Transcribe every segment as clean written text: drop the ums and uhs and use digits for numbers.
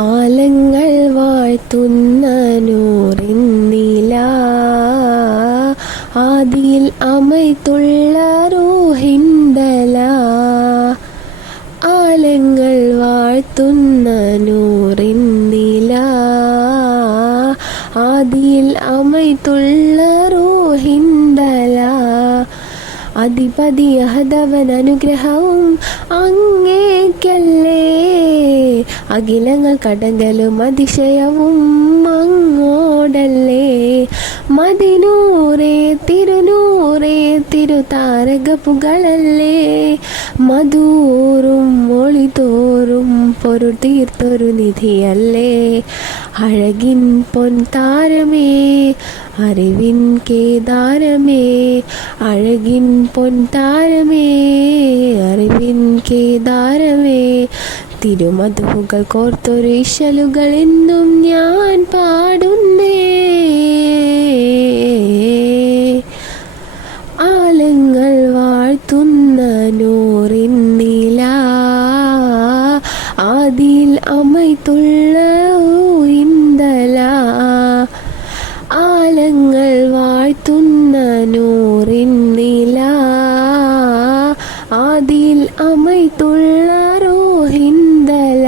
ആലങ്ങൾ വാഴ്ത്തുന്ന നൂറിന്നില ആദിയിൽ അമൈത്തുള്ള റൂഹിന്തല. ആലങ്ങൾ വാഴ്ത്തുന്ന നൂറിന്നില ആദിയിൽ അമൈത്തുള്ള റൂഹിന്തല. അധിപതി അഹദവൻ അനുഗ്രഹവും അങ്ങേക്കല്ലേ, അഖിലങ്ങൾ കടങ്കലും അതിശയവും അങ്ങോടല്ലേ. മദിനൂറേ തിരുനൂറേ തിരുതാരകപ്പുകളല്ലേ, മധൂറും മൊളിതോറും പൊരുൾ തീർത്തൊരു നിധിയല്ലേ. അഴകിൻ പൊൻതാരമേ അറിവിൻ കേദാരമേ, അഴകിൻ പൊൻതാരമേ അറിവിൻ കേദാരമേ. തിരുമധുകൾ കോർത്തൊരു ഇശലുകൾ എന്നും ഞാൻ പാടുന്നേ. ആലങ്ങൾ വാഴ്ത്തുന്ന നൂറിന്നില ആദിയിൽ അമൈത്തുള്ള ഊയിന്തല. ആലങ്ങൾ വാഴ്ത്തുന്ന നൂറിന്നില ആദിയിൽ അമൈത്തുള്ള റൂഹിന്തല.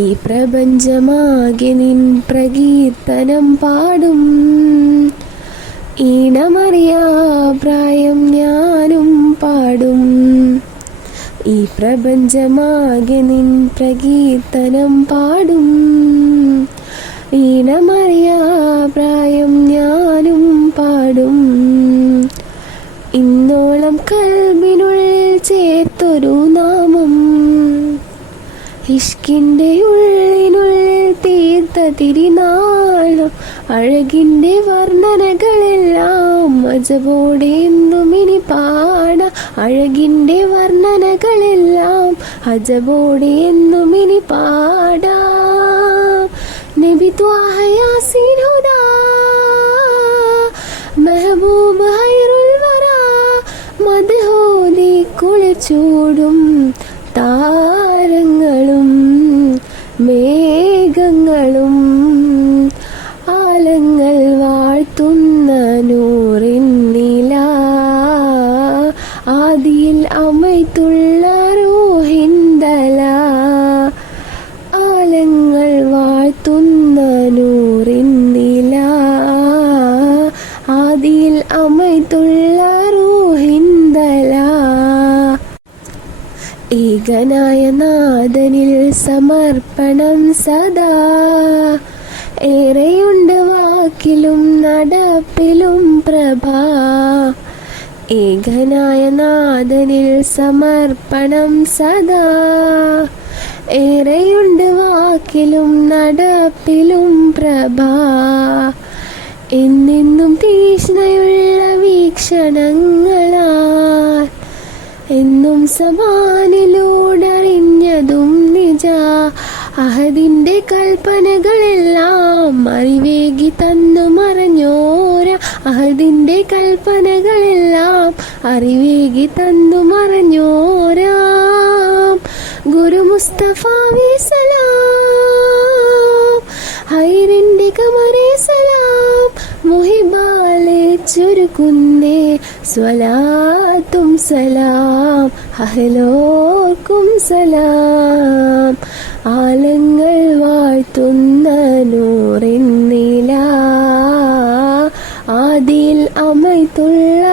ഈ പ്രപഞ്ചമാകെ നിൻ പ്രകീർത്തനം പാടും, ഈണമറിയാ പ്രായം ഞാനും പാടും. ഈ പ്രപഞ്ചമാകെ നിൻ പ്രകീർത്തനം പാടും, ഈണമറിയാ പ്രായം ഞാനും പാടും. ഇന്നോളം കൽബിനുള്ളിൽ ചേർത്തൊരു നാമം, ഇഷ്കിൻ്റെ ഉള്ളിനുള്ളിൽ തീർത്ത തിരുനാളം. അഴകിൻ്റെ വർണ്ണനകളെല്ലാം അജബോടെ എന്നും ഇനി പാടാം, അഴകിൻ്റെ വർണ്ണനകളെല്ലാം അജബോടെ എന്നും ഇനി പാടാം. നബി ത്വാഹ യാസീൻ ഹുദാ മെഹബൂബ് ഹൈറുൽ വറാ, മദ്ഹോദി കുളിച്ചൂടും താരങ്ങളും മേഘങ്ങളും. ആലങ്ങൾ വാഴ്ത്തുന്ന നൂറിന്നില ആദിയിൽ അമൈത്തുള്ള റൂഹിന്തല. ആലങ്ങൾ വാഴ്ത്തുന്ന നൂറിന്നില ആദിയിൽ അമൈത്തുള്ള റൂഹിന്തല. ഏകനായ നാഥനിൽ സമർപ്പണം സദാ, ഏറെയുണ്ട് വാക്കിലും നടപ്പിലും പ്രഭ. ഏകനായ നാഥനിൽ സമർപ്പണം സദാ, ഏറെയുണ്ട് വാക്കിലും നടപ്പിലും പ്രഭ. എന്നെന്നും തീഷ്ണയുള്ള വീക്ഷണങ്ങളാൽ എന്നും സമാനിലൂടറിഞ്ഞതും നിജ. അഹദിൻ്റെ കൽപ്പനകളെല്ലാം അറിവേകി തന്നു മറഞ്ഞോര, അഹദിൻ്റെ കൽപ്പനകളെല്ലാം അറിവേകി തന്നു മറഞ്ഞോരാം. ഗുരു മുസ്തഫ സലാം, ഹൈറിൻ്റെ കമറേ സലാം, മുഹിബാലെ ചുരുക്കുന്നേ സ്വലാത്തും സലാം, അഹ്ലോർക്കും സലാം. ആലങ്ങൾ വാഴ്ത്തുന്ന നൂറിന്നില ആദിയിൽ അമൈത്തുള്ള